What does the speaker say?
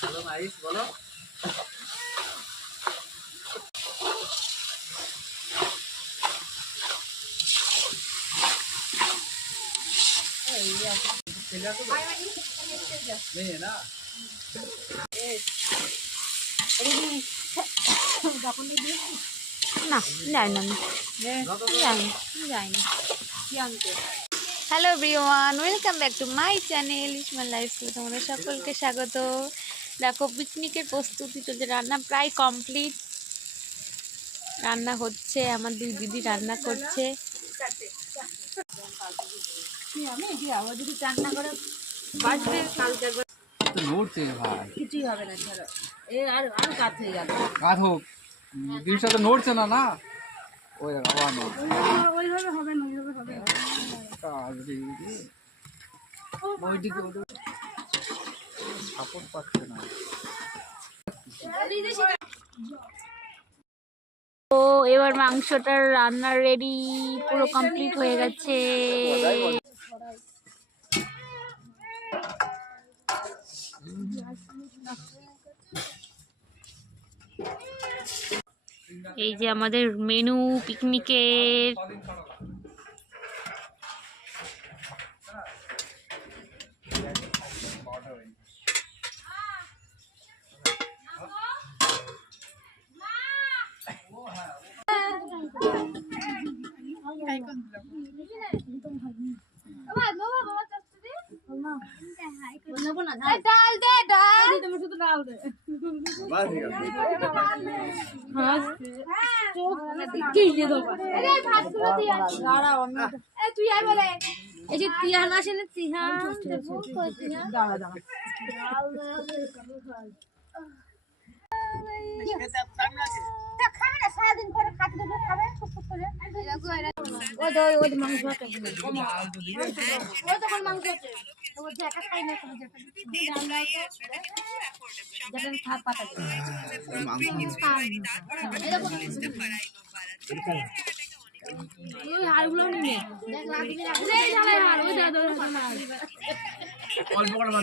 Hello মাইস বলো। না যাই না যাইনি। Hello everyone, welcome back to my channel Ismail lifestyle. তোমাদের সকলকে স্বাগত। দেখো পিকনিকের প্রস্তুতি চলছে, রান্না প্রায় কমপ্লিট। রান্না হচ্ছে, আমার দুই দিদি রান্না করছে। কিছুই হবে না, ছাড়ো। এ আর কাজ হয়ে গেল। কাজ হোক, জিনিসটা তো নড়ছে না না। ওই আবার ওইভাবে হবে না, ওইভাবে হবে না। কাজ ওইদিকে সাপোর্ট পাচ্ছে না। তো এবার মাংসটার রান্না রেডি, পুরো কমপ্লিট হয়ে গেছে। এই যে আমাদের মেনু পিকনিকের।